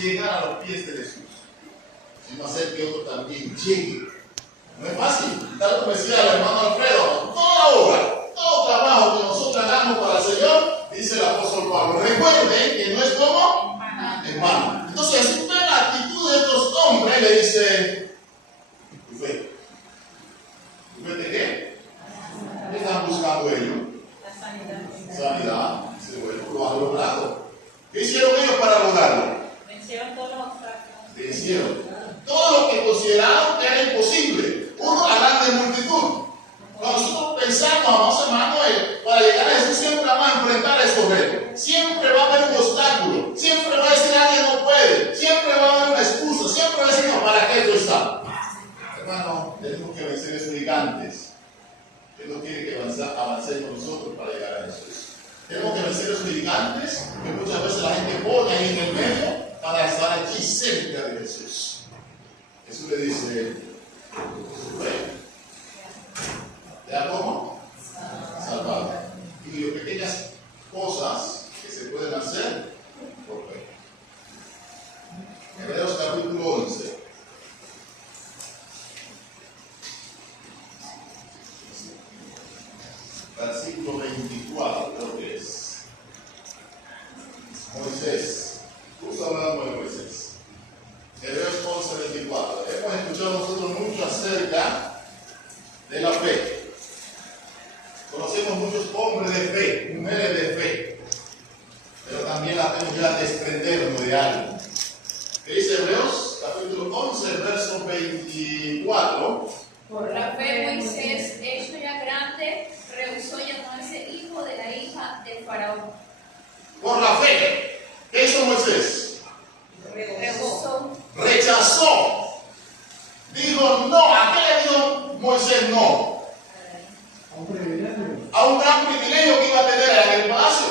llegar a los pies de Jesús, sino hacer que otro también llegue. No es fácil. Tal como decía el hermano Alfredo, toda obra, todo trabajo que nosotros hagamos para el Señor, dice el apóstol Pablo, recuerden que no es como en vano. Entonces, si usted ve la actitud de estos hombres, le dice, ¿tu fe? ¿Tu fe de qué? ¿Qué están buscando ellos? La sanidad. Sanidad. Dice, bueno, lo han logrado. ¿Qué hicieron ellos para lograrlo? Vencieron todos los obstáculos. Vencieron todo lo que consideraron que era imposible. Uno, la grande multitud. Cuando nosotros pensamos, amados hermanos, para llegar a Jesús siempre vamos a enfrentar esos retos. Siempre va a haber un obstáculo. Siempre va a decir alguien no puede. Siempre va a haber una excusa. Siempre va a decir no, ¿para qué esto está? Hermano, tenemos que vencer esos gigantes. Él no quiere que avancemos nosotros para llegar a Jesús. Tenemos que vencer esos gigantes que muchas veces la gente pone ahí en el medio para estar aquí cerca de Jesús. Jesús le dice, ¿ya cómo? Salvado. Y las pequeñas cosas que se pueden hacer por fe. Hebreos capítulo 11. Versículo 24, creo que es. Moisés. Justo hablando de Moisés. Hebreos 11, 24. Hemos escuchado nosotros mucho acerca de la fe. Conocemos muchos hombres de fe, mujeres de fe. Pero también tenemos que desprendernos de algo. ¿Qué dice Hebreos? Capítulo 11, verso 24. Por la fe Moisés, hecho ya grande, rehusó llamarse hijo de la hija del faraón. Por la fe, ¿qué hizo Moisés? Rechazó. Dijo no. ¿A qué le dijo Moisés no? A un gran privilegio que iba a tener en el palacio.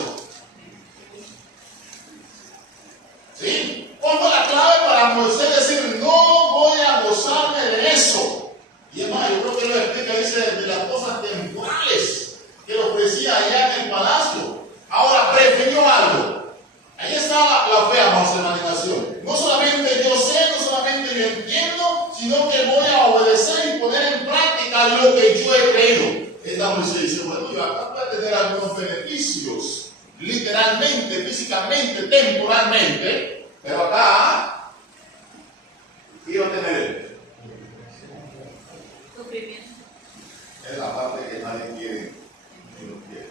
¿Sí? ¿Cuál fue la clave para Moisés decir no voy a gozarme de eso? Y es más, yo creo que lo explica, dice, de las cosas temporales que le ofrecía allá en el palacio. Ahora prefirió algo. Ahí está la fe, amados hermanos, en la nación. No solamente yo sé, no solamente yo entiendo, sino que voy a obedecer y poner en práctica lo que yo he creído. Esta Moisés dice, bueno, yo acá voy a tener algunos beneficios, literalmente, físicamente, temporalmente, pero acá, ¿qué iba a tener? Sufrimiento. Es la parte que nadie quiere, ni lo quiere.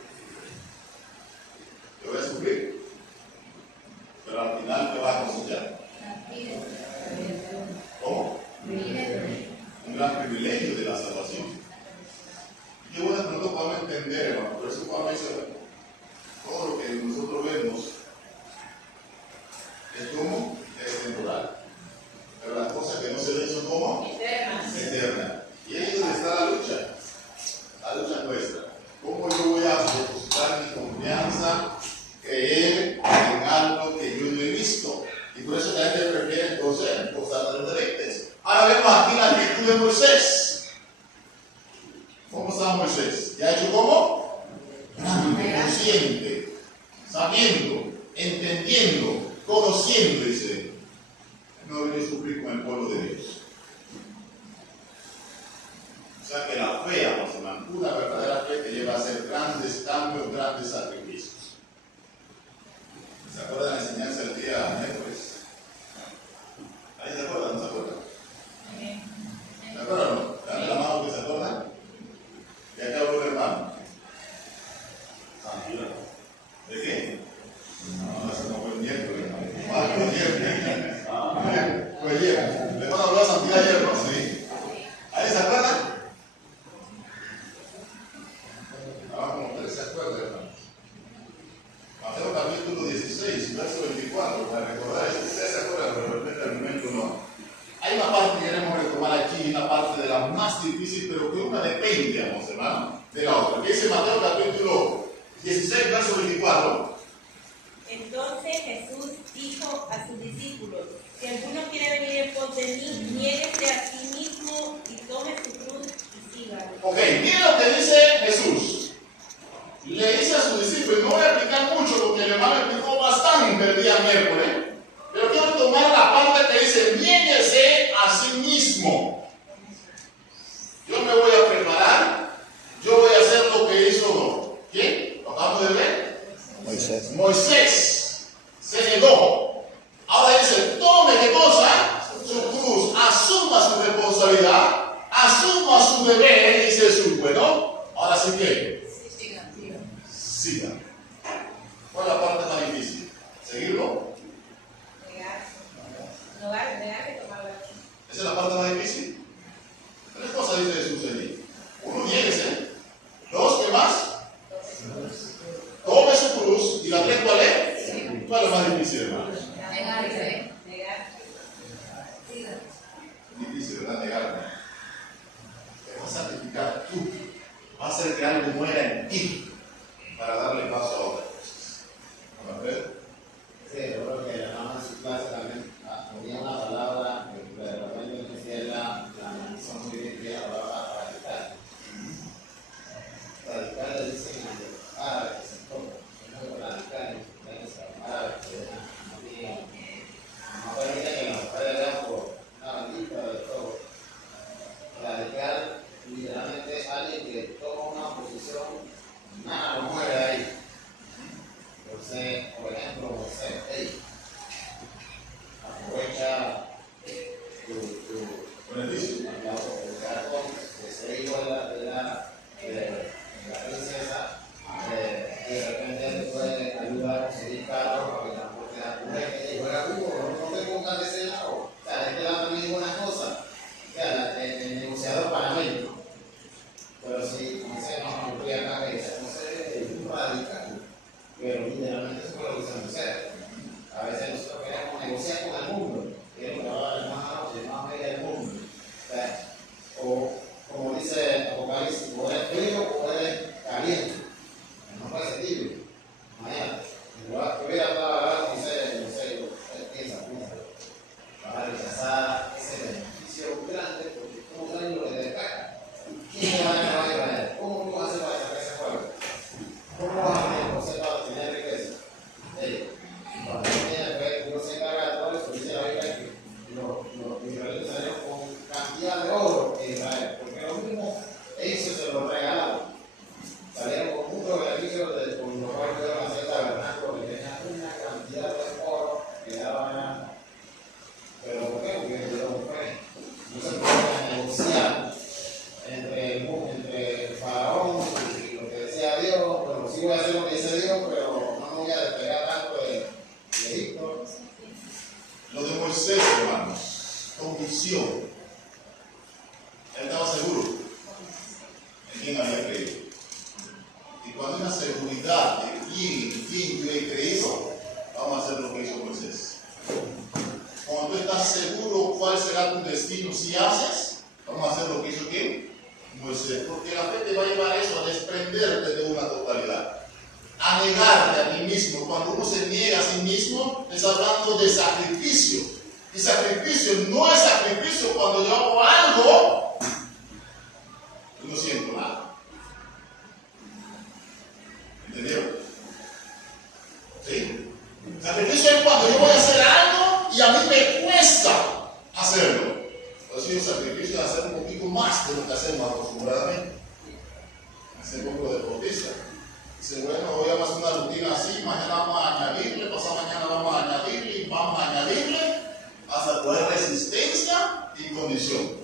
Yo voy a sufrir, pero al final te vas a cosechar. ¿Cómo? Un gran privilegio de la salvación. Qué bueno que nosotros podamos entender, hermano. Por eso Pablo dice, todo lo que nosotros vemos es como es temporal. Pero las cosas que no se ven son como eternas. Y ahí es donde está la lucha nuestra. ¿Cómo yo voy a depositar mi confianza, creer en algo que yo no he visto? Y por eso la gente prefiere entonces posar de los deleites. Ahora vemos aquí la actitud de Moisés. ¿Cómo estaba Moisés? ¿Ya hecho cómo? Consciente, sabiendo, entendiendo, conociendo, dice. No vine a sufrir con el pueblo de Dios. O sea que la fe, amados, una verdadera fe te lleva a hacer grandes cambios, grandes sacrificios. ¿Se acuerdan de la enseñanza del día miércoles? ¿Ahí se acuerdan? ¿No se acuerdan? ¿Se acuerdan o no? Dame la mano que se acuerdan. Y acá habló el hermano. ¿De qué? No, eso no fue el miércoles. Fue el miércoles. Fue ayer. El hermano habló de santidad ayer, ¿no? Sí. ¿Ahí se acuerdan? Como ustedes se acuerdan, hermanos. Mateo capítulo 16, verso 24, para recordar eso. Ustedes se acuerdan, pero de repente al momento no. Hay una parte que queremos retomar aquí, una parte de la más difícil, pero que una depende, vamos, hermano, de la otra. Que dice Mateo capítulo 16, verso 24. Entonces Jesús dijo a sus discípulos, si alguno quiere venir en pos de mí, niéguese a sí mismo y tome su cruz y sígame. Ok, miren lo que dice Jesús. Le dice a sus discípulos, no voy a explicar mucho porque el hermano explicó bastante el día miércoles, pero quiero tomar Moisés, hermanos, convicción. Él estaba seguro en quién había creído. Y cuando hay una seguridad de quién yo he creído, vamos a hacer lo que hizo Moisés. Cuando tú estás seguro cuál será tu destino si haces, vamos a hacer lo que hizo quién, Moisés. Porque la fe te va a llevar a eso, a desprenderte de una totalidad, a negarte a ti mismo. Cuando uno se niega a sí mismo, está hablando de sacrificio. Y sacrificio no es sacrificio cuando yo hago algo y no siento nada. ¿Entendieron? ¿Sí? Sacrificio es cuando yo voy a hacer algo y a mí me cuesta hacerlo. Por eso el sacrificio es hacer un poquito más de lo que hacemos acostumbradamente. Hacer un poco de deportista. Dice, bueno, hoy vamos a hacer una rutina así, mañana vamos a añadirle, pasado mañana vamos a añadirle, y vamos a añadirle hasta poder resistencia y condición.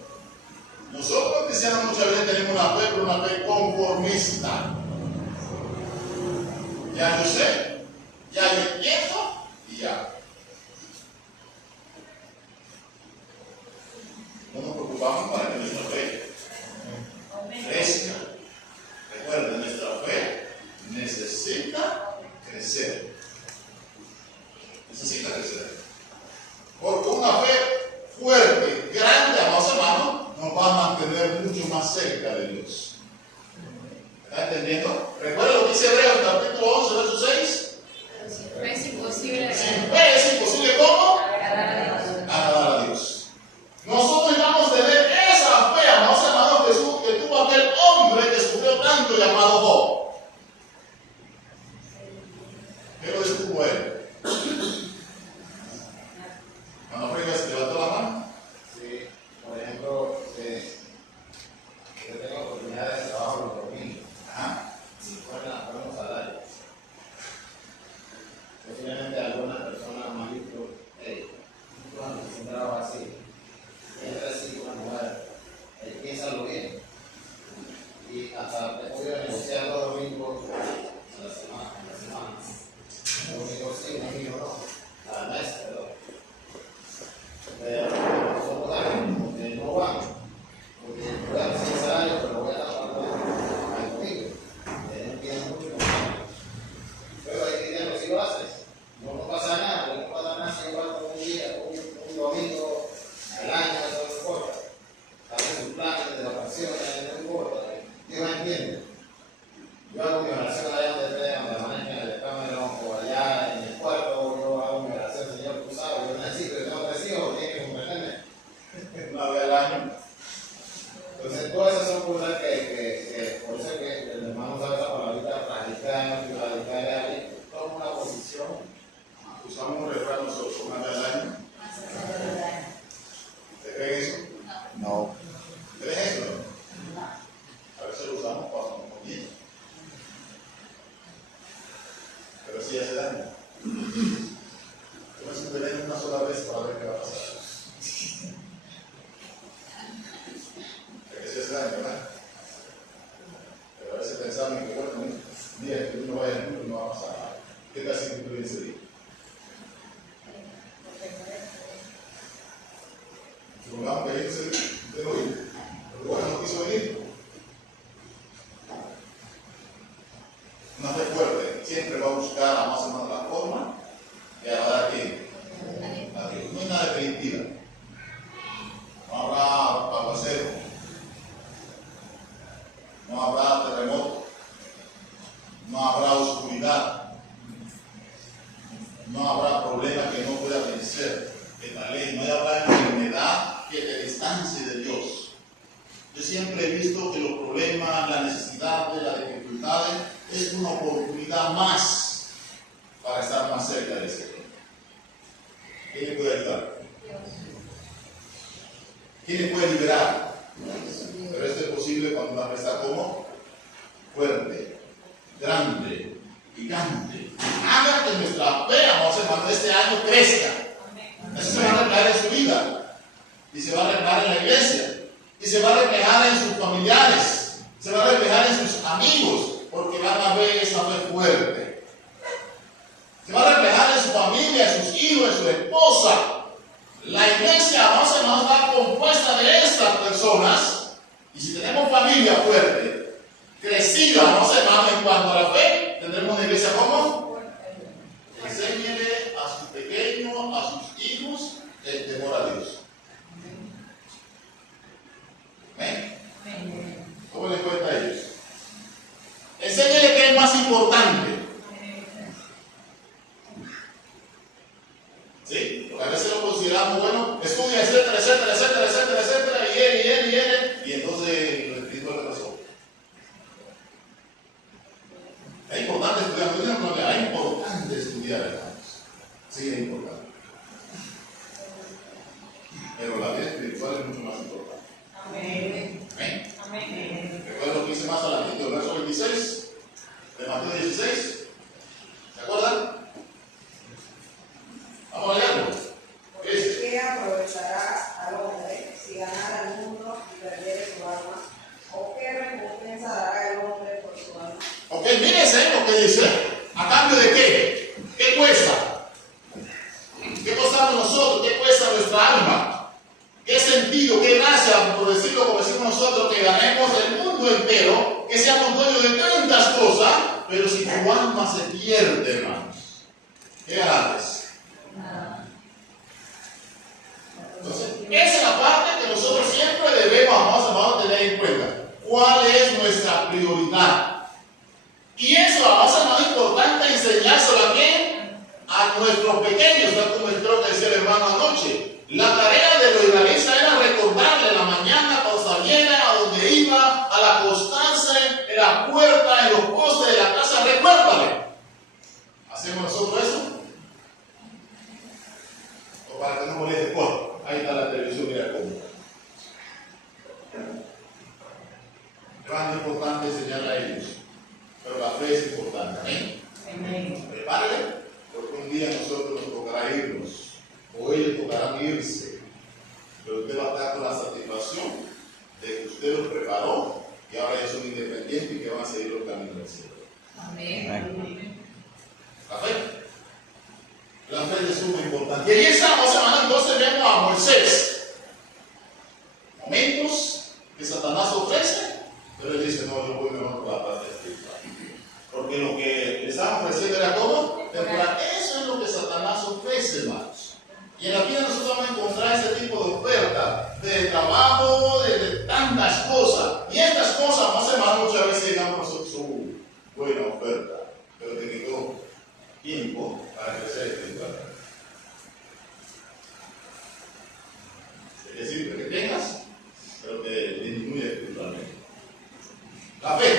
Nosotros cristianos muchas veces tenemos una fe, pero una fe conformista. Ya yo sé, ya yo entiendo y ya. No nos preocupamos para que nuestra fe crezca. Recuerden, nuestra fe necesita crecer. Necesita crecer. Porque una fe fuerte, grande, amados hermanos, nos va a mantener mucho más cerca de Dios. ¿Está entendiendo? Recuerda lo que dice Hebreos capítulo 11, verso 6. Es imposible. Sin fe es imposible, ¿cómo? Agradar a Dios. Agradar a Dios. Nosotros vamos a tener esa fe, amados hermanos, que tuvo aquel hombre que sufrió tanto llamado Job. ¿Qué lo descubrió él? Cuando Fregas levantó la mano. Sí, por ejemplo, yo tengo oportunidades de trabajo los domingos. Ajá. Buenos salarios. Posiblemente algunas personas me han dicho, hey, tú has un trabajo así, entra así con una mujer, piénsalo bien. Y hasta he podido negociar 2 domingos a la semana. Un domingo sí, un domingo no, a la mes, perdón. Pero somos también, porque no vamos. Porque voy a recibir salario, pero voy a estar pagando al domingo. No tienen mucho. Pero hay que dinero si lo haces. No pasa nada, no pasa nada si igual con un día, un domingo al año, eso no importa. Hacer sus planes de vacaciones, no importa. Dios entiende. Yo hago mi oración allá donde esté, donde amanezca en el Cameron o allá en el cuarto, yo hago mi oración, Señor, tú sabes, yo necesito, yo tengo 3 hijos, tienes que comprenderme. Una vez al año. Entonces, todas esas son cosas que por eso es que el hermano sabe esa palabrita radical es ahí, toma una posición. Usamos un refrán nosotros, una vez al año. ¿Te creen eso? No. ¿Creen eso? A veces lo usamos cuando nos conviene. Pero sí hace daño. Yo me superé una sola vez para ver qué va a pasar. Que sí hace daño, ¿verdad? Pero a veces pensamos que, bueno, un día que uno vaya al mundo no va a pasar nada. ¿Qué tal si tú ese día? Supongamos que ese día usted no vino, pero bueno, no quiso venir. Una fe fuerte siempre va a buscar a más o menos la forma de agradar a quién. A Dios. No hay nada que impida. No habrá aguacero. No habrá terremoto. No habrá oscuridad. No habrá problema que no pueda vencer esta ley. No habrá enfermedad que te distancie de Dios. Yo siempre he visto que los problemas, las necesidades, las dificultades es una oportunidad más para estar más cerca del Señor. ¿Quién le puede ayudar? ¿Quién le puede liberar? Pero esto es posible cuando una fe está como fuerte, grande, gigante. Haga que nuestra fe, amados hermanos, este año crezca. Eso se va a reflejar en su vida y se va a reflejar en la iglesia y se va a reflejar en sus familiares, se va a reflejar en sus amigos, porque van a ver esa fe fuerte. Se va a reflejar en su familia, en sus hijos, en su esposa. La iglesia, vamos hermanos, está compuesta de estas personas. Y si tenemos familia fuerte, crecida, vamos hermanos, en cuanto a la fe, tendremos una iglesia como enséñele a sus pequeños, a sus hijos, el temor a Dios. ¿Amén? ¿Cómo les cuenta a ellos? Enséñele qué es más importante. ¿Sí? Porque a veces lo consideramos, bueno, estudia, etcétera, etcétera, etcétera, etcétera, etcétera, y entonces lo espiritual le pasó. Es importante estudiar, es importante estudiar, hermanos. Sí, es importante. Pero la vida espiritual es mucho más importante. Amén. Amén. Amén. ¿Recuerdan lo que dice más adelante, el verso 26 de Mateo 16? ¿Se acuerdan? Vamos a leerlo. ¿Qué aprovechará al hombre si ganara el mundo y perdiere su alma? ¿O qué recompensa dará el hombre por su alma? Ok, mírense lo que dice. ¿A cambio de qué? ¿Qué cuesta? ¿Qué costamos nosotros? ¿Qué cuesta nuestra alma? ¿Qué sentido, qué gracia, por decirlo como decimos nosotros, que ganemos el mundo entero, que seamos dueños de tantas cosas, pero si tu alma se pierde, hermanos? ¿Qué haces? Entonces, esa es la parte que nosotros siempre debemos, vamos a tener en cuenta. ¿Cuál es nuestra prioridad? Y eso va a ser más importante enseñárselo a quién? A nuestros pequeños, tal como creo que decía el hermano anoche. La tarea de los israelitas era recordarle en la mañana cuando saliera, a donde iba, al acostarse, en la puerta, en los postes de la casa, recuérdale. ¿Hacemos nosotros eso? O para que no moleste, pues. Ahí está la televisión, mira cómo. Es más importante enseñarle a ellos, pero la fe es importante. Amén. Prepárele, porque un día a nosotros nos tocará irnos, o ellos tocarán irse, pero usted va a estar con la satisfacción de que usted los preparó y ahora ellos son independientes y que van a seguir los caminos del cielo. Amén. La fe. La fe es suma importante. Y en esa semana entonces vemos a Moisés. Momentos que Satanás ofrece, pero él dice, no, yo voy mejor por la parte espiritual. Porque lo que le estaban ofreciendo era como temporal. Eso es lo que Satanás ofrece, hermanos. Y en la vida nosotros vamos a encontrar ese tipo de oferta, de trabajo, de tantas cosas. Y estas cosas, más hermanos, muchas veces llegamos nosotros su buena oferta, pero te quitó tiempo para crecer espiritualmente. Es decir, que tengas, pero que disminuye espiritualmente. La fe es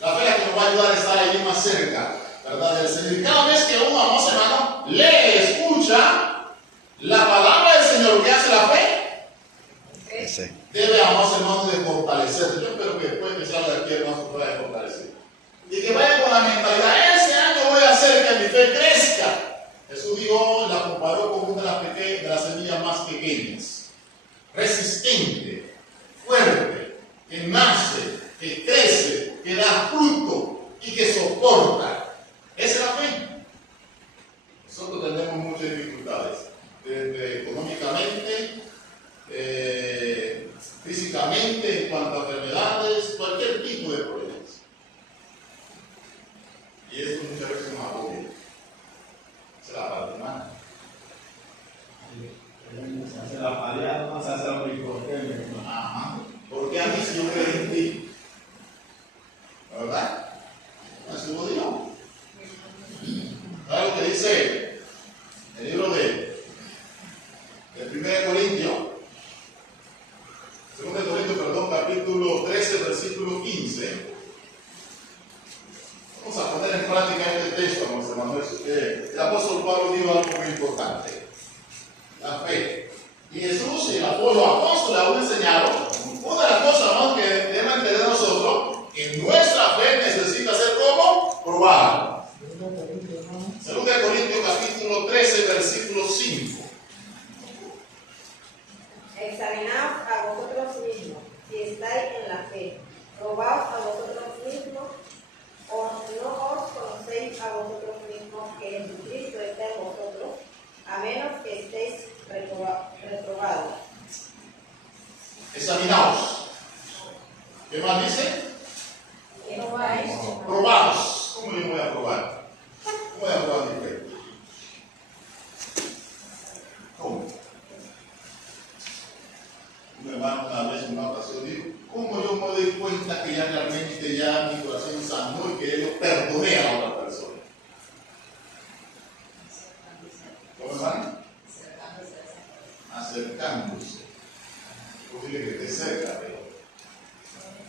la que nos va a ayudar a estar allí más cerca, ¿verdad? Del Señor. Y cada vez que uno, vamos hermano, lee, escucha la palabra del Señor, ¿qué hace la fe? Sí. Debe, vamos hermano, de fortalecerse. Yo espero que después que salga de aquí, hermano, se pueda fortalecer. Y que vaya con la mentalidad, este año voy a hacer que mi fe crezca. Jesús dijo, la comparó con una de las semillas más pequeñas, resistente, fuerte, que nace, que crece, que da fruto y que soporta. Esa es la fe. Nosotros tenemos muchas dificultades, desde económicamente, físicamente, en cuanto a enfermedades, cualquier tipo de problemas. Y eso muchas veces nos agobia. Esa es la parte humana. Se hace la paliada, no se hace la policorquemia. Ajá. Porque a mí si yo creo en ti, ¿verdad? Así lo digo. ¿Sabes lo que dice el libro de 1 Corintios? 2 Corintios, perdón, capítulo 13, versículo 15. Vamos a poner en práctica este texto, hermanos. El apóstol Pablo dijo algo muy importante. La fe. Y Jesús y los apóstoles aún enseñaron una de las cosas, hermanos, que deben entender nosotros, que nuestra fe necesita ser como probada. 2 Corintios capítulo 13, versículo 5. Examinaos a vosotros mismos, si estáis en la fe. Probaos a vosotros mismos, o no os conocéis a vosotros mismos que Jesucristo está en vosotros, a menos que estéis reprobados. Examinaos. ¿Qué más dice? Que no vais Probados. ¿Cómo yo voy a probar? ¿Cómo voy a probar mi fe? ¿Cómo? Un hermano una vez en una ocasión dijo, ¿cómo yo me doy cuenta que ya realmente ya mi corazón sanó y que yo perdoné a la otra persona? ¿Cómo hermano? Acercándose. Es posible que esté cerca, pero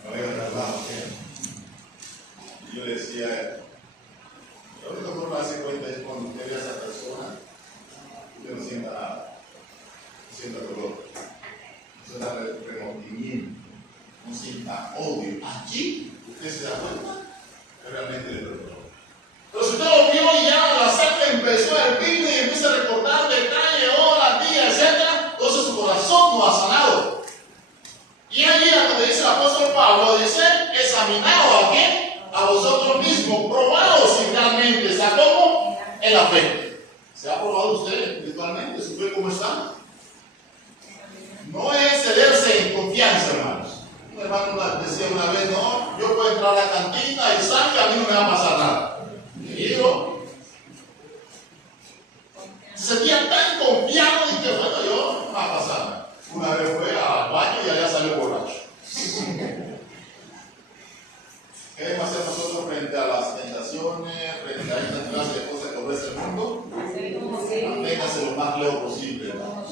no le tardamos tiempo. Y yo le decía, la única forma de darse cuenta es cuando usted ve a esa persona, usted no sienta nada, no sienta dolor, no sienta remordimiento, no sienta odio. Allí usted se da cuenta que realmente le perdonó. Pero si usted lo vio y ya la sangre empezó a hervir y empieza a recordar detalles, horas, días, etc., entonces su corazón no ha sanado. Y allí es donde dice el apóstol Pablo, dice, examinaos a quién, a vosotros mismos, probados si realmente está como en la fe. ¿Se ha probado usted espiritualmente? ¿Su fe cómo está? No es excederse en confianza, hermanos. Un hermano decía una vez, no, yo puedo entrar a la cantina y sangre, a mí no me va a pasar nada. Querido, se sentía tan confiado y que bueno, yo no me va a pasar nada. Una vez fue al baño y allá salió borracho. ¿Qué debemos hacer nosotros frente a las tentaciones, frente a esta clase de cosas que ofrece el mundo? Manténgase lo más lejos posible, hermano.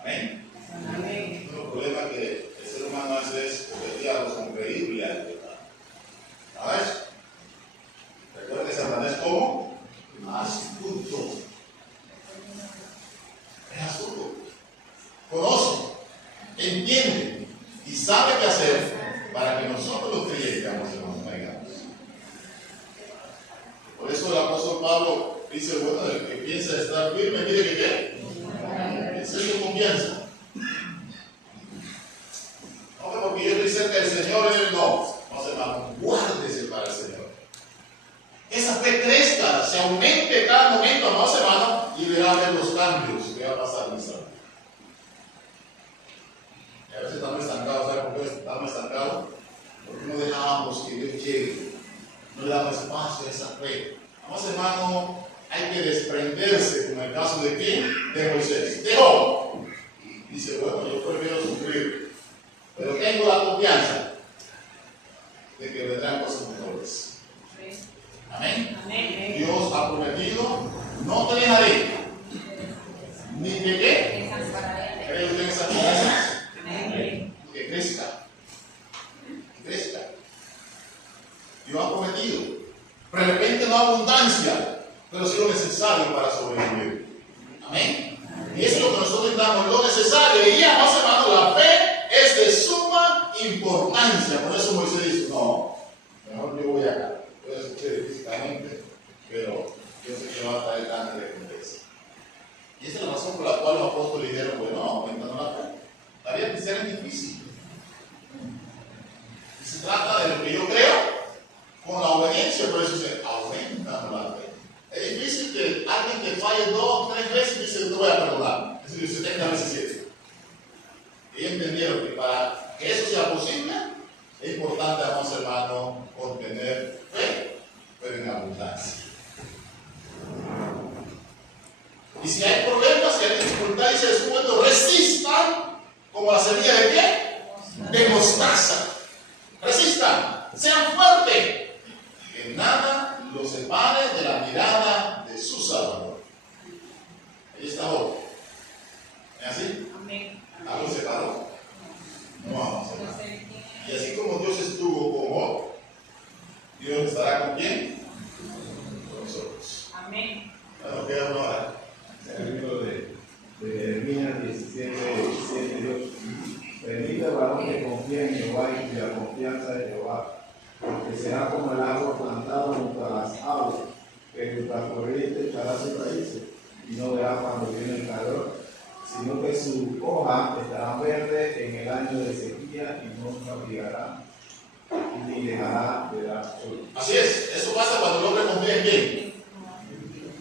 Amén. Amén. El problema es que el ser humano a veces cometía algo increíble a Dios. ¿Sabes? Recuerda que Satanás es como astuto. Es astuto. Conoce, entiende y sabe qué hacer para que nosotros los creyentes nos caigamos. Por eso el apóstol Pablo dice, bueno, el que piensa estar firme, mire que qué. Esa es su confianza. No, porque yo estoy cerca del Señor, no se va, guárdese para el Señor. Esa fe crezca, se aumente cada momento, amados hermanos, y verá ver los cambios que va a pasar en esa vida. Y a veces estamos estancados, ¿sabes por qué estamos estancados? Porque no dejamos que Dios llegue, no le damos espacio a esa fe. Amados hermanos, hay que desprenderse, como en el caso de quién, de Moisés. Dejó. Y dice, bueno, yo prefiero sufrir, pero tengo la confianza de que vendrán cosas mejores. Amén. Amén. Dios ha prometido, no te dejaré, ni de qué. ¿Cree usted en esas promesas? Amén. Que crezca. Que crezca. Dios ha prometido. De repente no abundancia, pero sí lo necesario para sobrevivir. Amén. Y eso es lo que nosotros necesitamos, lo necesario. Y ya, más hermanos, la fe es de suma importancia. Por eso Moisés dice, no, mejor yo voy acá. Puede suceder físicamente, pero yo sé que va a traer grande recompensa. Y esa es la razón por la cual los apóstoles dijeron, bueno, aumentando la fe. La vida cristiana es difícil. Y se trata de lo que yo creo con la obediencia, por eso se aumenta la fe. Es difícil que alguien que falle 2, 3 veces y dice, no voy a perdonar. Es decir, 70 veces 7. Ellos entendieron que para que eso sea posible, es importante, amados hermanos, obtener fe, pero en abundancia. Y si hay problemas, si hay dificultades, dice su momento, resistan como la semilla de qué? De mostaza. Resistan, sean fuertes. Que nada los separe de la mirada de su Salvador. Ahí está Job. ¿Es así? Amén. ¿Algo separó? No, vamos a separar. Y así como Dios estuvo con Job, Dios estará con quién? Con nosotros. Amén. Bueno, queda una hora. El libro de Jeremías 17, Dios. Bendito el varón que confía en Jehová y cuya confianza de Jehová, porque será como el árbol plantado junto a las aguas, que junto al corriente echará sus raíces, y no verá cuando viene el calor, sino que su hoja estará verde en el año de sequía y no fatigará ni dejará de dar sol. Así es, eso pasa cuando el hombre confía en quién,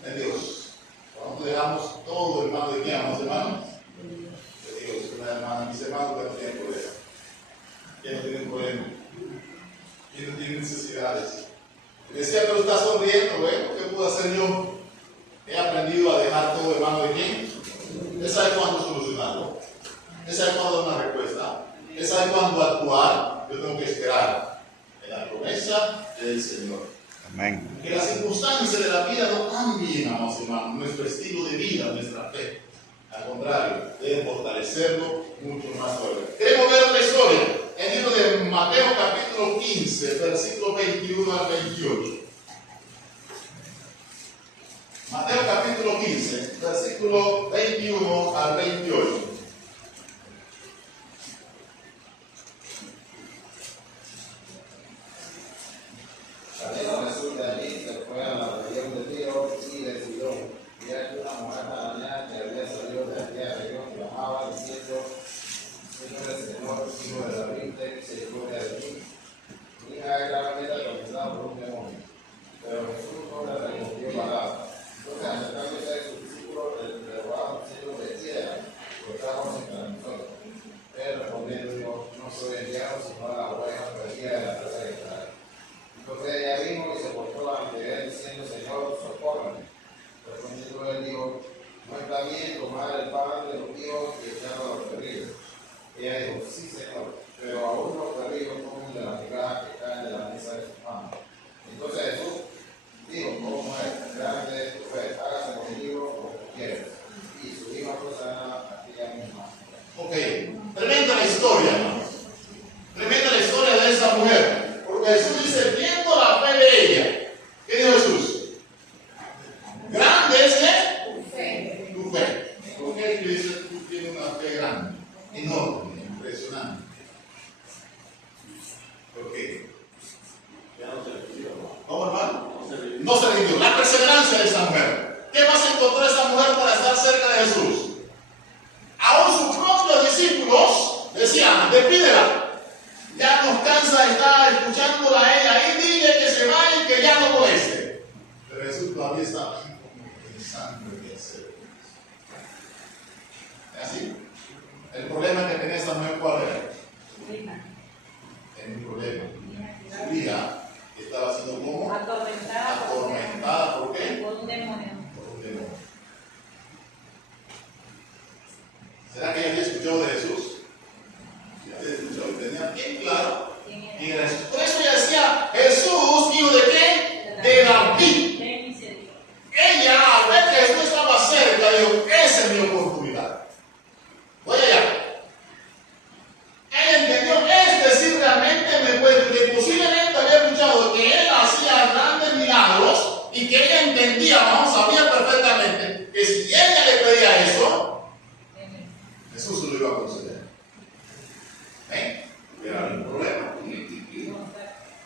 en Dios. Cuando éramos todos hermanos de quién, hermanos. Yo digo, si una hermana, mis hermanos que no tienen problema. Que no tienen problema. Que no tienen necesidades. Y decía, pero está sonriendo, bueno, ¿qué puedo hacer yo? He aprendido a dejar todo hermano de quién. Él sabe cuándo solucionarlo. Él sabe cuándo dar una respuesta. Él sabe cuándo actuar. Yo tengo que esperar en la promesa del Señor. Amén. Que las circunstancias de la vida no cambien, amados hermanos, nuestro estilo de vida, nuestra fe. Al contrario, debe fortalecerlo mucho más todavía. Queremos ver otra historia. En el libro de Mateo capítulo 15, versículo 21 al 28. Mateo capítulo 15, versículo 21 al 28. Saliendo Jesús de allí, se fue a la región de Tiro y de Sidón. Y aquí una mujer cananea que había salido de aquella región clamaba diciendo: Señor, hijo de David, ten misericordia de mí. Mi hija es gravemente atormentada por un demonio. Pero Jesús no le respondió palabra. Entonces, acercándose a sus discípulos, le rogaron diciendo que hicieran, porque estábamos entre nosotros. Él respondiendo dijo: no soy enviado sino a las ovejas perdidas de la casa de Israel. Entonces ella vino y se postró ante él diciendo: Señor, socórreme. Respondiendo él dijo: no está bien tomar el pan de los hijos y echarlo a los perrillos. Ella dijo: sí, Señor, pero aún los perrillos comen de las migajas que caen de la mesa de sus manos. Entonces Jesús dijo: oh mujer, grande es tu fe, hágase conmigo como tú quieras. Y su hija fue sanada aquella misma. Ok, tremenda la historia, hermanos. Tremenda la historia de esa mujer. Porque Jesús dice, viendo la fe de ella, ¿qué dijo Jesús? Grande es tu fe. ¿Por qué él dice tú tienes una fe grande? Enorme, impresionante. ¿Por qué? Ya no se rindió. ¿Cómo, hermano? No se rindió. La perseverancia de esa mujer. ¿Qué más encontró esa mujer para estar cerca de Jesús? Aún sus propios discípulos decían: despídela. Ya nos cansa de estar escuchándola a ella y dile que se vaya y que ya no moleste. Pero Jesús todavía está pensando en qué hacer. ¿Es así? El problema que tenía esta mujer, ¿cuál era? Es un problema. Su hija estaba siendo como atormentada. ¿Por qué? Por un demonio. Por un demonio. ¿Será que ella había escuchado de Jesús? Ya había escuchado y tenía bien claro quién era Jesús. Por eso ella decía: Jesús, hijo de qué? De David. Ten misericordia. Ella, al ver que Jesús estaba cerca, dijo: esa es mi oportunidad. Voy allá. Ella entendió, sí realmente me puede, porque posiblemente había escuchado que él hacía grandes milagros y que ella entendía, sabía perfectamente que si ella le pedía eso, Jesús se lo iba a conceder. ¿Eh? Era el problema.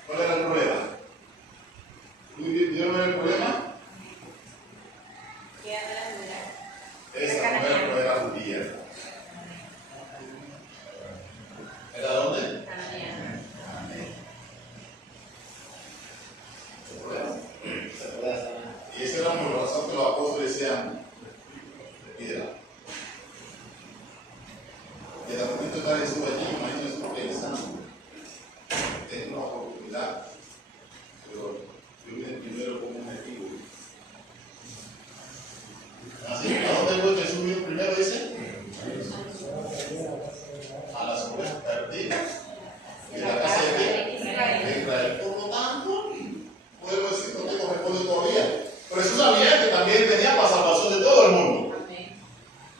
¿Cuál era el problema? ¿Vieron el problema? ¿Qué habla la mujer? Esa mujer no era judía. ¿Era dónde? Cananea. ¿El problema? Y esa era la razón que los apóstoles decían: pídela. Y en el momento que Jesús allí, imagínense Jesús pensando: es una oportunidad, pero yo vine primero como un equipo. Así, ¿a dónde fue Jesús vino primero? Dice: a las ovejas perdidas de la casa de Israel. Por lo tanto, podemos decir que no corresponde todavía. Pero Jesús sabía que también tenía para salvación de todo el mundo.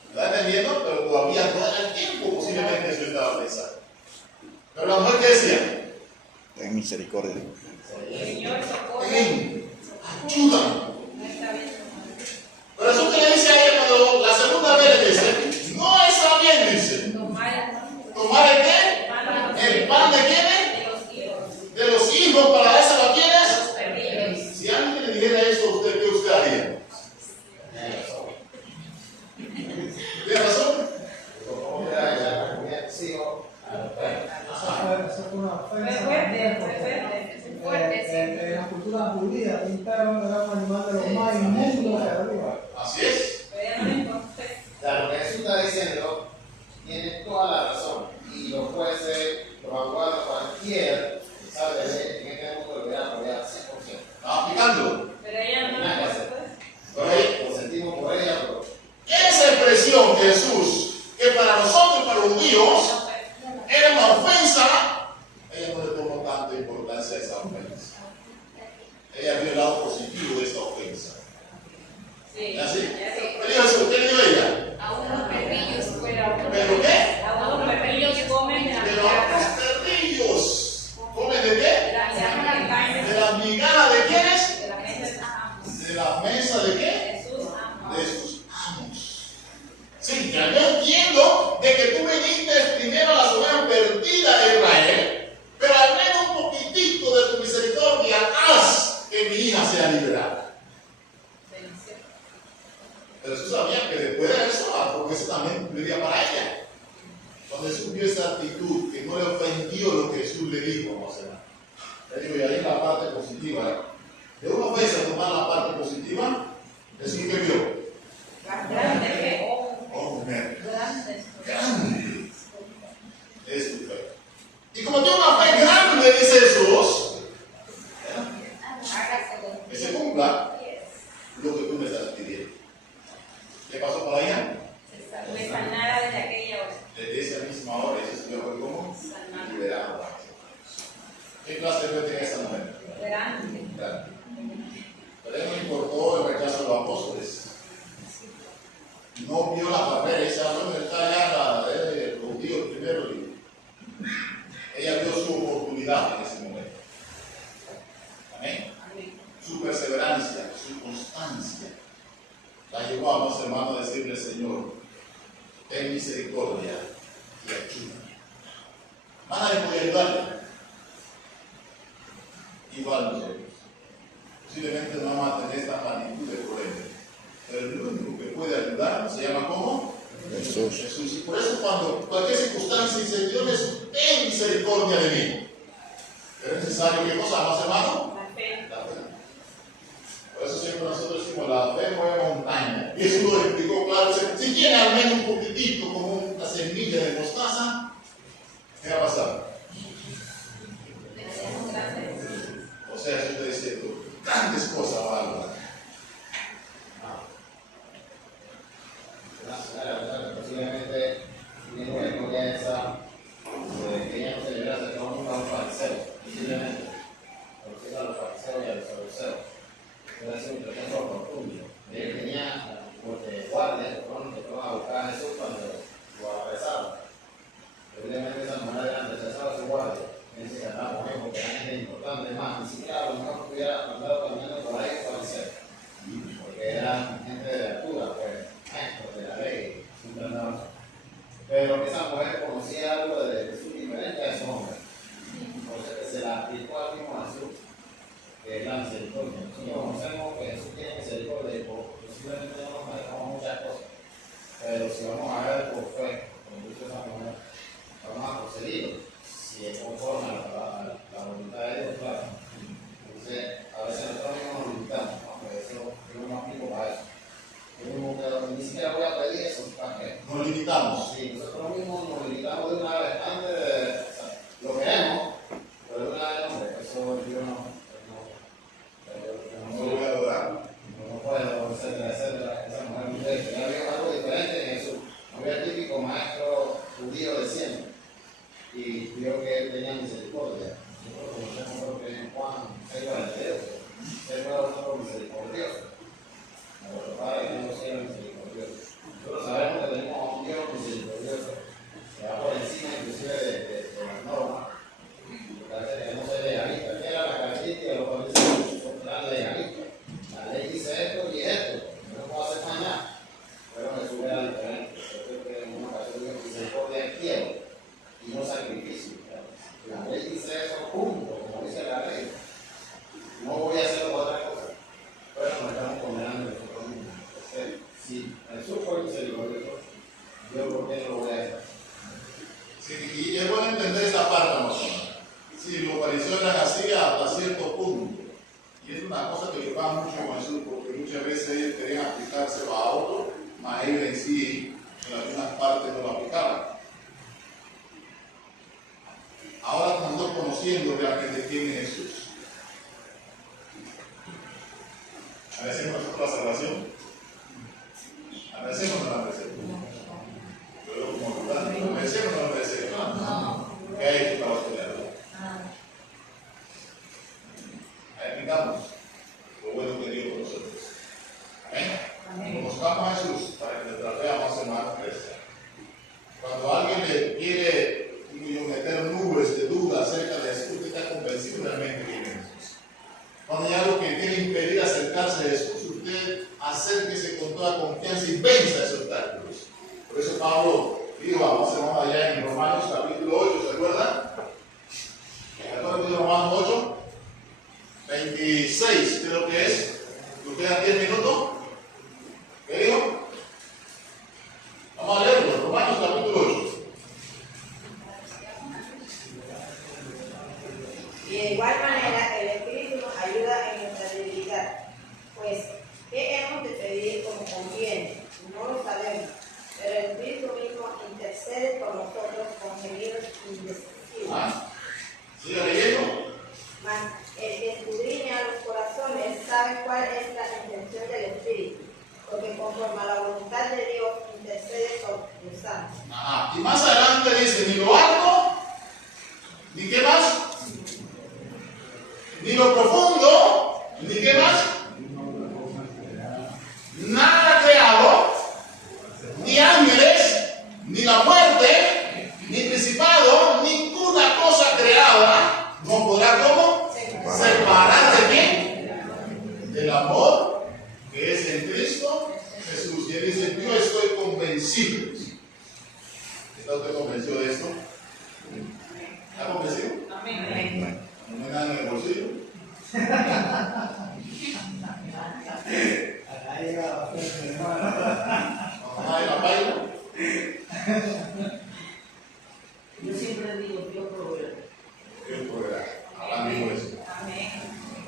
¿Está entendiendo? Pero todavía no era el tiempo, posiblemente eso estaba pensando. Pero la mujer, ¿qué decía? Ten misericordia. Señor, socorro. Ven, ayúdame. No está bien. Pero Jesús que le dice a ella cuando la segunda vez le dice: no está bien, dice. ¿Tomar el qué? ¿El pan de quiénes? De los hijos para dárselo a quiénes. Si alguien le dijera eso a usted, ¿qué usted haría? ¿Tiene razón? Eso fue una ofensa. En la cultura judía, pintaron era un animal de los más inmundos que había. Así es. que después de eso, la promesa también cumpliría para ella. Cuando Jesús vio esa actitud, que no le ofendió lo que Jesús le dijo, no sé nada. Le digo, y ahí la parte positiva. De una vez a tomar la parte positiva, Jesús que vio. Grande fe. Oh, mujer. Grandes. Grande. Es tu fe. Y como tiene una fe grande, dice Jesús, que se cumpla lo que tú me estás pidiendo. ¿Qué pasó con ella? Me sanara desde aquella hora. Desde esa misma hora, ese Señor fue como Sanada. liberado. ¿Qué clase de fe tenía esa mujer? Grande. Grande. Pero él no importó el rechazo de los apóstoles. No vio la papel, ella bueno, está allá los judíos primero. Ella vio su oportunidad en ese momento. Amén. Su perseverancia, su constancia, la llevó a los hermanos a decirle: Señor, ten misericordia y ayúdame. Nadie podía ayudarle. Igual nosotros. Posiblemente no vamos a tener esta magnitud de problemas. Pero el único que puede ayudarnos se llama ¿cómo? Jesús. Jesús. Y por eso cuando cualquier circunstancia dice: Señor Jesús, ten misericordia de mí. Pero es necesario, ¿qué cosa más, hermano? La fe. La fe. Por eso siempre nosotros decimos: la fe mueve montaña. Y Jesús lo explicó claro. Si tiene al menos un poquitito, como una semilla de mostaza, ¿qué va a pasar? O sea, yo estoy diciendo, grandes cosas va a lograr. Posiblemente tiene una experiencia que ella no se le hubiera acercado nunca a un fariseo, posiblemente, porque a los fariseos y a los saduceos. Hubiera sido un pequeño oportuno. Él tenía guardias que fueron a buscar a Jesús cuando lo apresaron. Posiblemente esa mujer eran rechazadas a su guardia. Él se trataba con él porque era gente importante. Más, ni siquiera a lo mejor hubiera mandado caminando por ahí un fariseo, porque eran gente de altura, pues, maestros de la ley. Pero esa mujer conocía algo de Jesús diferente a ese hombre. Entonces se la aplicó al mismo Jesús, que es la misericordia. Nosotros conocemos que Jesús tiene misericordia y posiblemente no nos manejamos muchas cosas. Pero si vamos a ver por fe, como dice esa mujer, vamos a proseguir si es conforme a la voluntad de Dios, claro. Entonces, a veces nosotros mismos nos limitamos, ¿no? Pero eso yo no me aplico para eso. Yo mismo ni siquiera voy a pedir eso, ¿para qué? Nos limitamos. Sí, nosotros mismos nos limitamos de una vez antes de, o sea, lo queremos, pero de una vez no, eso yo No lo voy a lograr. no puedo, etcétera. Esa mujer me dice, ya había algo diferente en Jesús. No había el típico maestro judío de siempre. Y vio que él tenía misericordia. Nosotros conocemos lo que en Juan 6:42. Él fue nosotros misericordioso. Nuestro Padre que no sea misericordioso. Nosotros sabemos que tenemos a un Dios misericordioso, que va por encima inclusive de las normas. Que no se legalista. ¿Qué era la característica de los fariseos? Eran legalistas. La ley dice esto y esto. No puedo hacer más nada. Pero Jesús era diferente. Yo creo que en una ocasión Dios misericordia quiero y no sacrificio. La ley dice eso, punto, como dice la ley. No voy a hacer otra cosa. Pero nos estamos condenando nosotros mismos. Si Jesús fue misericordioso, yo por qué no lo voy a hacer. Sí, y es bueno entender esta parte, hermano. Sí, los fariseos eran así hasta cierto punto. Y es una cosa que llevaba mucho con Jesús, porque muchas veces ellos querían aplicárselo a otro, mas ellos en sí, en algunas partes no lo aplicaban. Ahora estamos conociendo realmente quién es Jesús. ¿Agradecemos nosotros la salvación? ¿Agradecemos o no agradecemos? Yo lo como importante. ¿Lo merecemos o no lo merecemos? No. ¿Qué hay hecho para usted? Ahí explicamos lo bueno que Dios por nosotros. Amén. Conozcamos a Jesús para que nuestra fe vamos a ser más creciente. Cuando alguien le quiere meter nubes de duda acerca de Jesús, usted está convencido realmente quién es Jesús. Cuando hay algo que quiere impedir acercarse a Jesús, usted acérquese con toda confianza y venza esos obstáculos. Por eso Pablo dijo, vamos allá en Romanos capítulo 8, ¿se acuerdan? ¿Se de Romanos 8? 26 creo que es. ¿Nos quedan 10 minutos? ¿Qué dijo? Ajá. Y más adelante dice, ni lo alto, ni qué más, ni lo profundo, ni qué más, nada creado, ni ángeles, ni la muerte, ni principado, ninguna cosa creada no podrá ¿cómo? Separar de quién? Del amor que es en Cristo Jesús. Y él dice, yo estoy convencido. ¿Está usted convencido de esto? ¿Está convencido? Amén. ¿No me dan en el bolsillo? ¿Mamá de la baila? Yo siempre digo, Dios provee. Dios proveerá. Hablando de eso. Amén.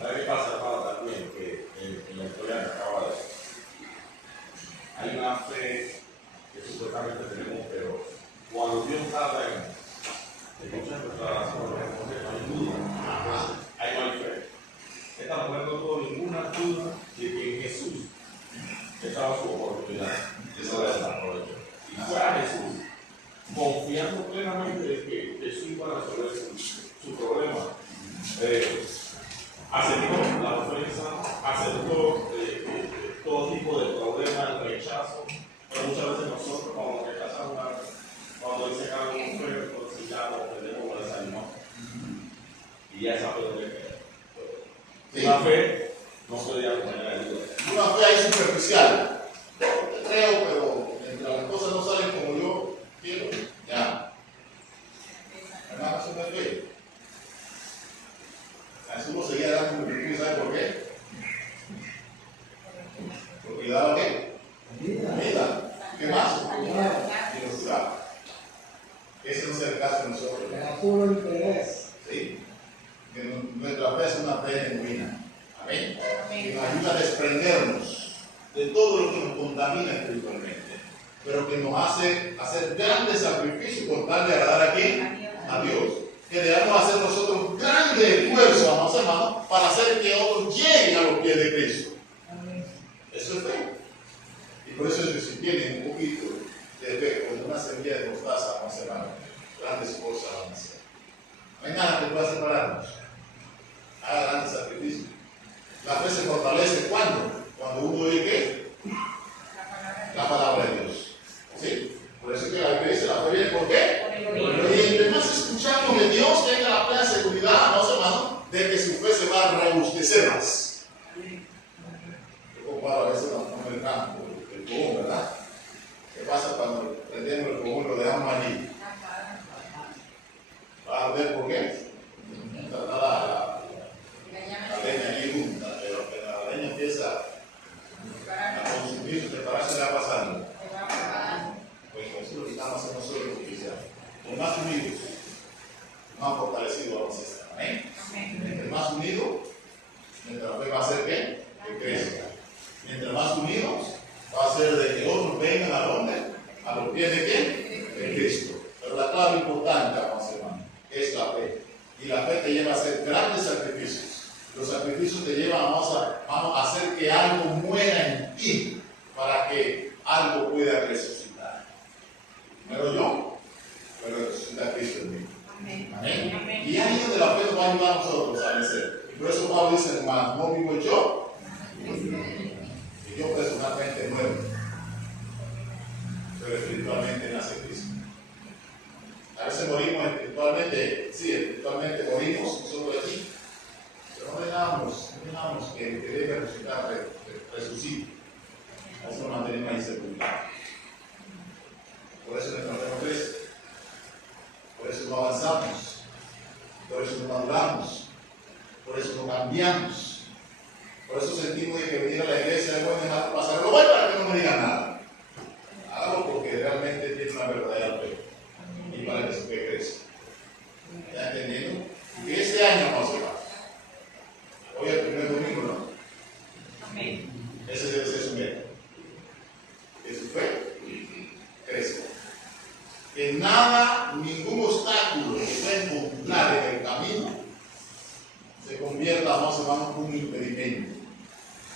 ¿Sabe qué pasa, hermano, también? Que en la historia que acaba de decir, hay una fe que supuestamente tenemos, pero cuando Dios habla en muchas declaraciones, entonces no hay duda, ahí no hay fe. Esta mujer no tuvo ninguna duda de que en Jesús estaba su oportunidad, eso la desarrolló. Y fue a Jesús, confiando plenamente de que Jesús iba a resolver su problema. Aceptó la ofensa, aceptó todo tipo de problemas, el rechazo, pero muchas veces nosotros cuando rechazamos algo, cuando dicen algo feo, entonces ya nos perdemos o desanimamos. Y ya esa fe no le queda. Una fe no puede acompañar de duda. Una fe ahí superficial. Yo te creo, pero mientras las cosas no salen como yo quiero, ya. Hermano, eso no es fe. Jesús lo seguía dando un virtud, ¿sabe por qué? Porque daba qué? Vida. ¿Qué más? Generosidad. Ese no es el caso de nosotros. Puro interés. Sí. Que nuestra fe es una fe genuina. Amén. Que nos ayuda a desprendernos de todo lo que nos contamina espiritualmente, pero que nos hace hacer grandes sacrificios por tal de agradar a quién? A Dios. Que debemos hacer nosotros grandes esfuerzos, amados hermanos, para hacer que otros lleguen a los pies de Cristo. Eso es fe. Y por eso es que si tienen un poquito de fe, con una semilla de mostaza, amados hermanos, grandes cosas van a hacer. No hay nada que pueda separarnos. Haga grandes sacrificios. La fe se fortalece ¿cuándo? Cuando uno oye ¿qué? La palabra de Dios. ¿Sí? Por eso es que la Biblia dice, la fe viene ¿por qué? Y entre más escuchamos de Dios, tenga la plena seguridad, ¿no, hermano? De que su fe se va a robustecer más. Yo comparo a veces con el campo, el fogón, ¿verdad? ¿Qué pasa cuando prendemos el fogón y lo dejamos allí? ¿Va a arder por qué? La leña allí junta, pero que la leña empieza a consumir, separarse, le va pasando. Pues eso es lo que estamos haciendo nosotros, oficial. Con más unidos, más fortalecidos vamos a estar. Amén. Mientras más unidos, mientras la fe va a ser ¿qué? Que crezca. Mientras más unidos, va a ser de que otros vengan a dónde? A los pies de quién? De Cristo. Pero la clave importante, vamos hermanos, es la fe. Y la fe te lleva a hacer grandes sacrificios. Los sacrificios te llevan a hacer que algo muera en ti para que algo pueda resucitar. Primero yo, pero resucita Cristo en mí. Amén. Y ahí es donde la fe nos va a ayudar a nosotros a vencer. Y por eso Pablo dice, hermano, no vivo yo, y yo personalmente muero, pero espiritualmente nace Cristo. A veces morimos espiritualmente, sí, espiritualmente morimos nosotros aquí, pero no dejamos que debe resucitar, resucite. A eso nos mantenemos ahí sepultados. Por eso nuestra fe no crece, por eso no avanzamos, por eso no maduramos, por eso no cambiamos, por eso sentimos que venir a la iglesia es bueno dejar pasar lo bueno para que no me digan nada. Hágalo porque realmente tiene una verdadera fe y para que su fe crezca. ¿Está entendiendo? Y que este año no se va. Hoy es el primer domingo, ¿no? Amén. Ese debe ser su meta. Que su fe crezca. Que nada, ningún obstáculo que pueda encontrar en el camino se convierta más o menos en un impedimento,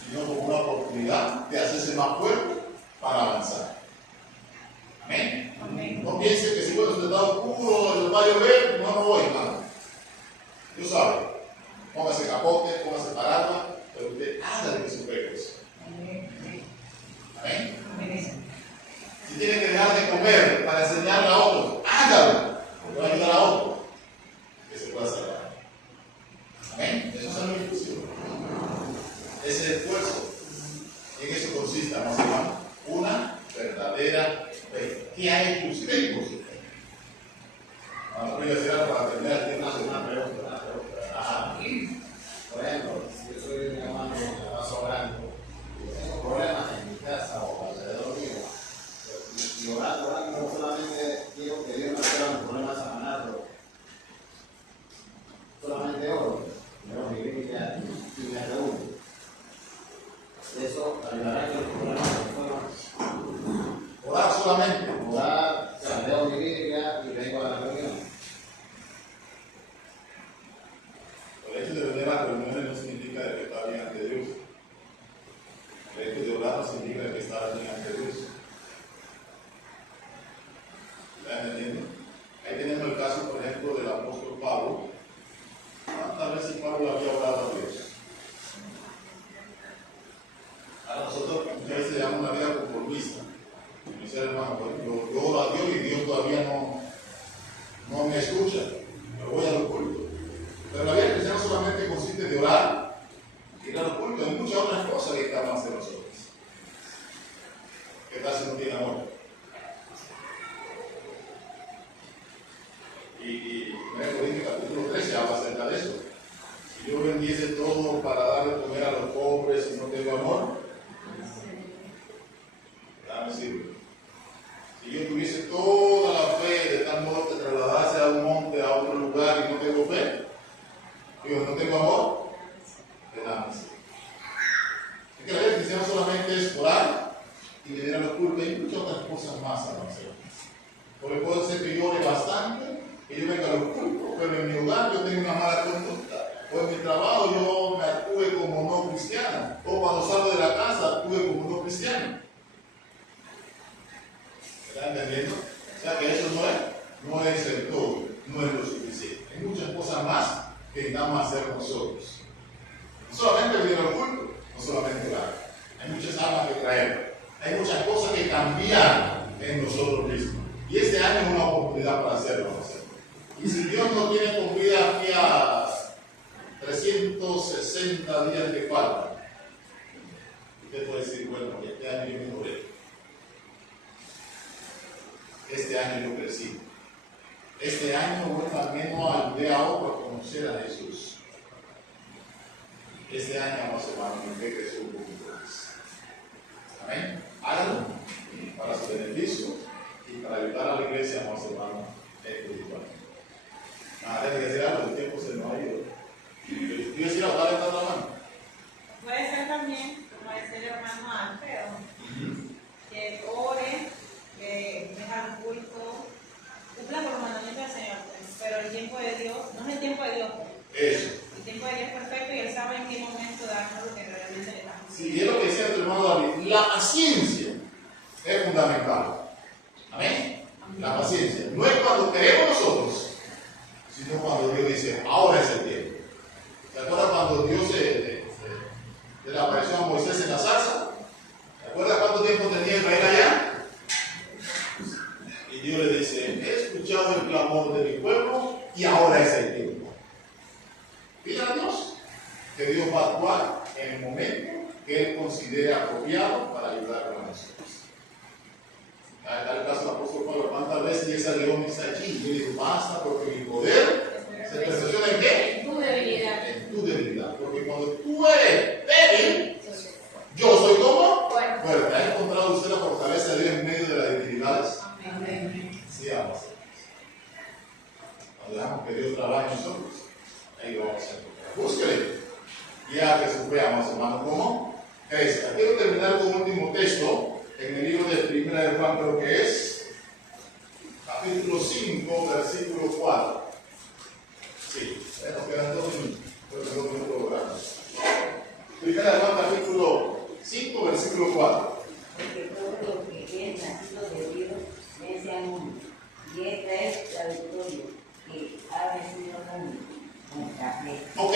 sino como una oportunidad de hacerse más fuerte para avanzar. Amén. Amén. comer, para enseñarle a otros, hágalo, porque va a ayudar a otros que se pueda salvar. Amén. Eso es la inclusión. Ese esfuerzo, en eso consiste, amados hermanos, una verdadera fe. ¿Qué hay inclusive en inclusión? Vamos a decir para terminar el tema. Una pregunta. Ajá. Por ejemplo, si yo soy un hermano que va sobrando, y tengo problemas en mi casa o alrededor mío, y orando, no solamente quiero que Dios me resuelva mis problemas a sanarlo, solamente oro, leo mi Biblia y me reúno. Eso ayudará a que los problemas se resuelvan. Orar solamente. Orar, o sea, leo mi Biblia y vengo a la reunión. El hecho de venir a las reuniones no significa que está bien ante Dios. El hecho de orar no significa que está bien ante Dios. ¿Están entendiendo? Ahí tenemos el caso, por ejemplo, del apóstol Pablo. ¿Cuántas veces Pablo había orado a Dios? A nosotros muchas veces llevamos una vida conformista. Me dice hermano, yo oro a Dios y Dios todavía no me escucha. Me voy a los cultos. Pero la vida cristiana solamente consiste de orar, ir a los cultos, hay muchas otras cosas que están más de nosotros. ¿Qué tal si no tiene amor? Y 1 Corintios capítulo 13 habla acerca de eso. Si yo vendiese todo para darle de comer a los pobres y no tengo amor, nada me sirve. Si yo tuviese toda la fe de tal modo que trasladase a un monte, a otro lugar y no tengo fe, digo, no tengo amor, de nada me sirve. Es que la vida cristiana solamente es orar y venir a los cultos y muchas otras cosas más a hacer. Porque puede ser que yo ore bastante, que yo venga a los cultos, pero en mi hogar yo tengo una mala conducta, o en mi trabajo yo me actúe como no cristiano, o cuando salgo de la casa actúe como no cristiano. ¿Están entendiendo? O sea que eso no es el todo, no es lo suficiente. Hay muchas cosas más que necesitamos hacer nosotros. No solamente venir al culto, no solamente orar. Hay muchas almas que traer. Hay muchas cosas que cambiar en nosotros mismos. Y este año es una oportunidad para hacerlo. Y si Dios no tiene con vida aquí a 360 días que faltan, usted puede decir, bueno, este año yo mejoré. Este año yo crecí. Este año, bueno, al menos ayudé a otros a conocer a Jesús. Este año, vamos hermanos, me creció un poquito más. Amén. Háganlo para su beneficio y para ayudar a la iglesia, vamos hermanos, espiritualmente. Déjame decir algo, el tiempo se nos ha ido. Yo decía, ahora está la mano. Puede ser también, como decía el hermano Alfredo, que ore, que deja el culto, cumpla con los mandamientos del Señor, pero el tiempo de Dios, no es el tiempo de Dios. Eso. El tiempo de Dios es perfecto y Él sabe en qué momento darnos lo que realmente le damos. Sí, es lo que decía tu hermano David, la paciencia es fundamental. Amén. La paciencia. No es cuando queremos nosotros, sino cuando Dios dice, ahora es el tiempo. ¿Se acuerdan cuando Dios le apareció a Moisés en la zarza? ¿Se acuerdan cuánto tiempo tenía Israel allá? Y Dios le dice, he escuchado el clamor de mi pueblo y ahora es el tiempo. Pídale a Dios que Dios va a actuar en el momento que Él considere apropiado para ayudar a nosotros. Está el caso del apóstol Pablo, ¿cuántas veces ese león está allí? Y yo digo, basta porque mi poder se perfecciona en qué? En tu debilidad. En tu debilidad. Porque cuando tú eres débil, yo soy como fuerte. ¿Ha encontrado usted la fortaleza de Dios en medio de las debilidades? Amén. Sí, vamos. Cuando dejamos que Dios trabaje en nosotros, ahí lo vamos a hacer. Búsquele. Y haga que su fe, amados hermanos, ¿cómo? Quiero terminar con un último texto en el libro de 1 de Juan, creo que es capítulo 5, versículo 4. Sí, nos quedan 2 minutos. Creo que 2 minutos logrados. 1 de Juan, capítulo 5, versículo 4. Porque todo lo que es nacido de Dios vence al mundo. Y esta es la victoria que ha vencido al mundo, nuestra fe. Ok,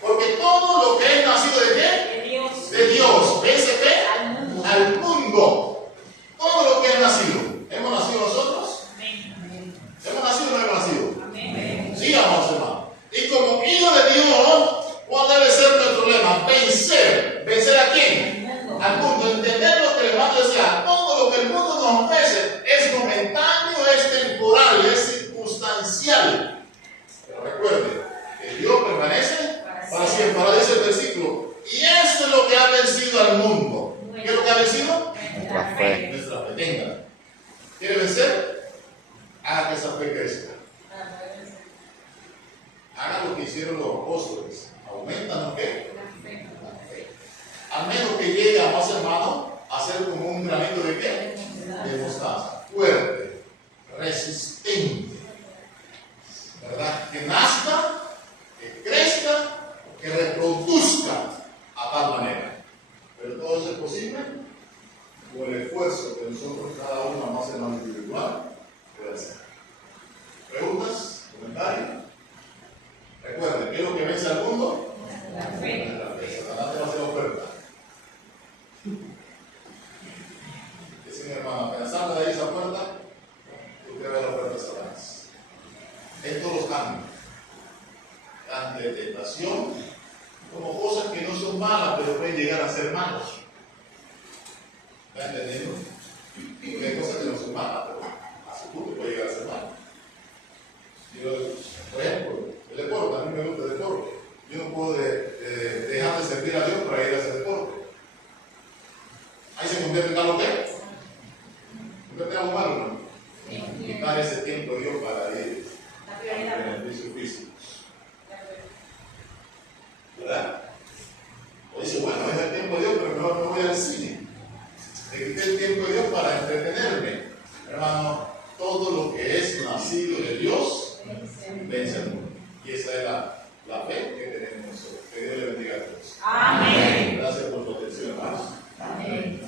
porque todo lo que es nacido de qué? De Dios. De Dios. ¿Vence qué? Al mundo. Al mundo. Todo lo que es nacido. Hemos nacido nosotros ¿Quiere vencer? Haga que esa fe crezca. Haga lo que hicieron los apóstoles. Aumentan ¿no qué? La fe. A menos que llegue a más hermanos a ser como un granito de qué? De mostaza. Fuerte, resistente. ¿Verdad? Que nazca, que crezca, que reproduzca a tal manera. Pero todo eso es posible con el esfuerzo que nosotros, cada uno, más hermano individual, puede hacer. ¿Preguntas? ¿Comentarios? Recuerden, ¿qué es lo que vence al mundo? La fe. La fe. Satanás te va a hacer oferta. Dice mi hermano, apenas salga de ahí esa puerta, tú te ves la oferta de Satanás. En todos los cambios. Tanto de tentación, como cosas que no son malas, pero pueden llegar a ser malas. ¿Está entendiendo? Porque hay cosas que no son malas, pero a futuro puede llegar a ser malas. Yo, por ejemplo, el deporte, a mí me gusta el deporte. Yo no puedo dejar de servir a Dios para ir a hacer deporte. Ahí se convierte en algo que convierte en algo malo, ¿no? Quitar ese tiempo de Dios para ir al beneficio físico. ¿Verdad? O dice, bueno, es el tiempo de Dios, pero mejor me voy al cine. Le quité el tiempo de Dios para entretenerme. Hermano, todo lo que es nacido de Dios vence al mundo. Y esa es la fe que tenemos nosotros. Que Dios le bendiga a todos. Amén. Gracias por su atención, hermanos. Amén.